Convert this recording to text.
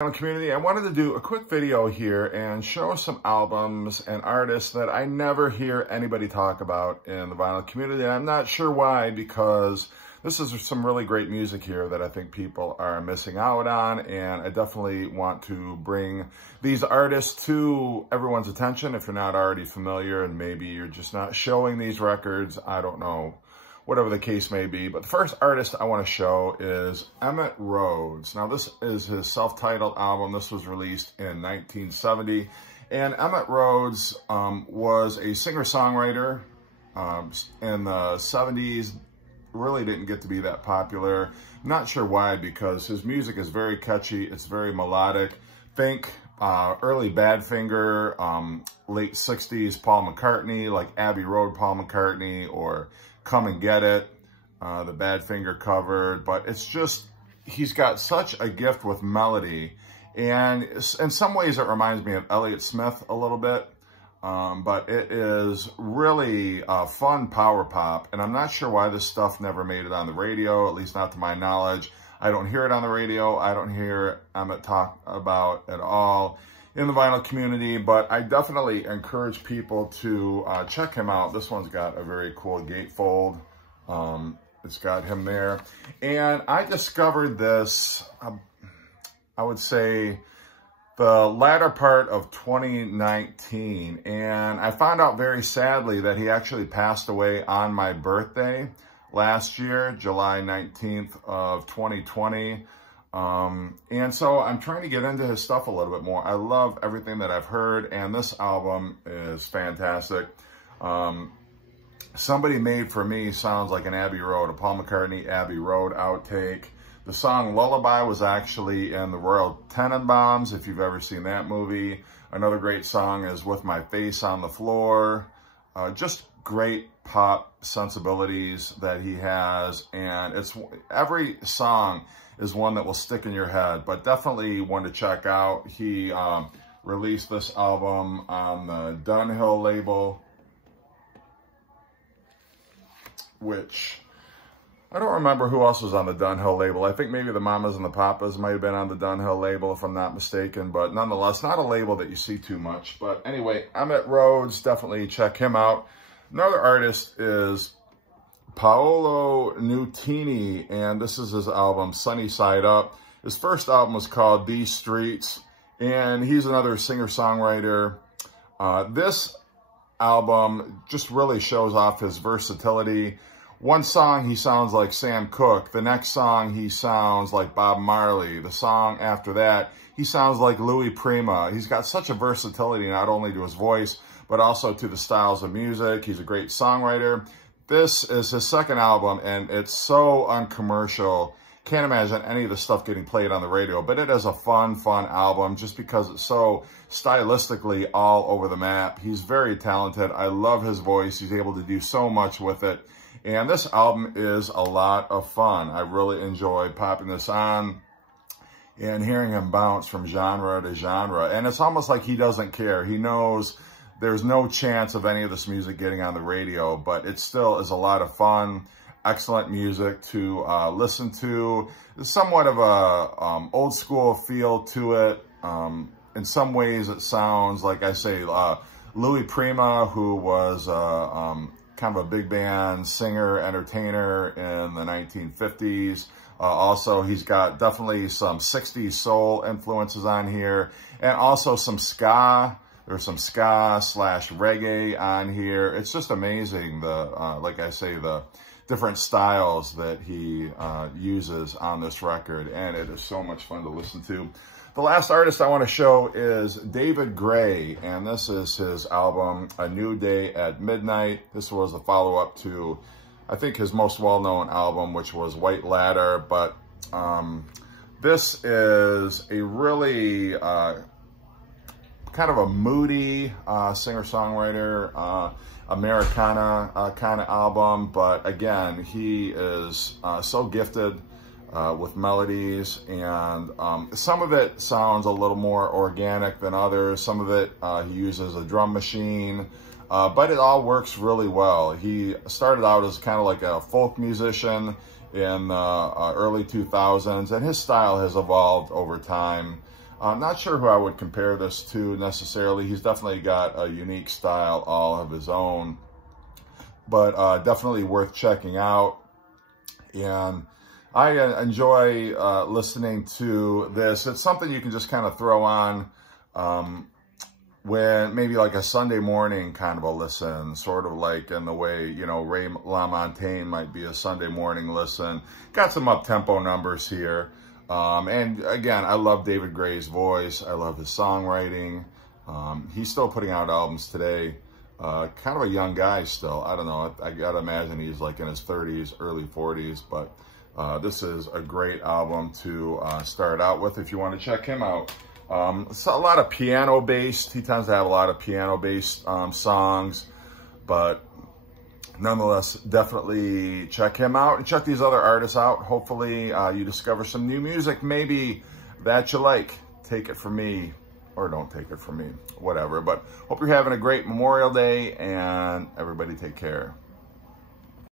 Community, I wanted to do a quick video here and show some albums and artists that I never hear anybody talk about in the vinyl community. I'm not sure why, because this is some really great music here that I think people are missing out on, and I definitely want to bring these artists to everyone's attention if you're not already familiar, and maybe you're just not showing these records. I don't know. Whatever the case may be. But the first artist I want to show is Emmett Rhodes. Now, this is his self-titled album. This was released in 1970. And Emmett Rhodes was a singer-songwriter in the 70s. Really didn't get to be that popular. Not sure why, because his music is very catchy. It's very melodic. Think early Badfinger, late 60s Paul McCartney, like Abbey Road Paul McCartney, or Come and Get It, the Badfinger cover. But it's just, he's got such a gift with melody. And in some ways it reminds me of Elliott Smith a little bit. But it is really fun power pop. And I'm not sure why this stuff never made it on the radio, at least not to my knowledge. I don't hear it on the radio. I don't hear Emmett talk about at all in the vinyl community, but I definitely encourage people to check him out. This one's got a very cool gatefold. It's got him there. And I discovered this, I would say, the latter part of 2019. And I found out very sadly that he actually passed away on my birthday last year, July 19th of 2020. And so I'm trying to get into his stuff a little bit more. I love everything that I've heard, and this album is fantastic. Somebody Made for Me sounds like an Abbey Road, a Paul McCartney Abbey Road outtake. The song Lullaby was actually in the Royal Tenenbaums, if you've ever seen that movie. Another great song is With My Face on the Floor. Just great pop sensibilities that he has, and every song is one that will stick in your head, but definitely one to check out. He released this album on the Dunhill label, which I don't remember who else was on the Dunhill label. I think maybe the Mamas and the Papas might have been on the Dunhill label, if I'm not mistaken, but nonetheless, not a label that you see too much. But anyway, Emmett Rhodes, definitely check him out. Another artist is Paolo Nutini, and this is his album, Sunny Side Up. His first album was called These Streets, and he's another singer-songwriter. This album just really shows off his versatility. One song, he sounds like Sam Cooke. The next song, he sounds like Bob Marley. The song after that, he sounds like Louis Prima. He's got such a versatility, not only to his voice, but also to the styles of music. He's a great songwriter. This is his second album, and it's so uncommercial. Can't imagine any of the stuff getting played on the radio, but it is a fun album just because it's so stylistically all over the map. He's very talented. I love his voice. He's able to do so much with it. And this album is a lot of fun. I really enjoy popping this on and hearing him bounce from genre to genre. And it's almost like he doesn't care. He knows there's no chance of any of this music getting on the radio, but it still is a lot of fun. Excellent music to listen to. There's somewhat of a old school feel to it. In some ways, it sounds like, I say, Louis Prima, who was kind of a big band singer, entertainer in the 1950s. Also, he's got definitely some 60s soul influences on here, and also some ska. There's some ska / reggae on here. It's just amazing, like I say, the different styles that he uses on this record, and it is so much fun to listen to. The last artist I want to show is David Gray, and this is his album, A New Day at Midnight. This was a follow-up to, I think, his most well-known album, which was White Ladder, but this is a really kind of a moody singer-songwriter, Americana kind of album, but again, he is so gifted with melodies, and some of it sounds a little more organic than others. Some of it he uses a drum machine, but it all works really well. He started out as kind of like a folk musician in the early 2000s, and his style has evolved over time. I'm not sure who I would compare this to necessarily. He's definitely got a unique style all of his own, but definitely worth checking out. And I enjoy listening to this. It's something you can just kind of throw on when maybe like a Sunday morning kind of a listen, sort of like in the way, you know, Ray LaMontagne might be a Sunday morning listen. Got some up-tempo numbers here. And again, I love David Gray's voice. I love his songwriting. He's still putting out albums today. Kind of a young guy still. I don't know. I gotta imagine he's like in his 30s, early 40s, but this is a great album to start out with if you want to check him out. It's a lot of piano-based. He tends to have a lot of piano-based songs, but nonetheless, definitely check him out and check these other artists out. Hopefully, you discover some new music, maybe that you like. Take it from me, or don't take it from me, whatever. But hope you're having a great Memorial Day, and everybody take care.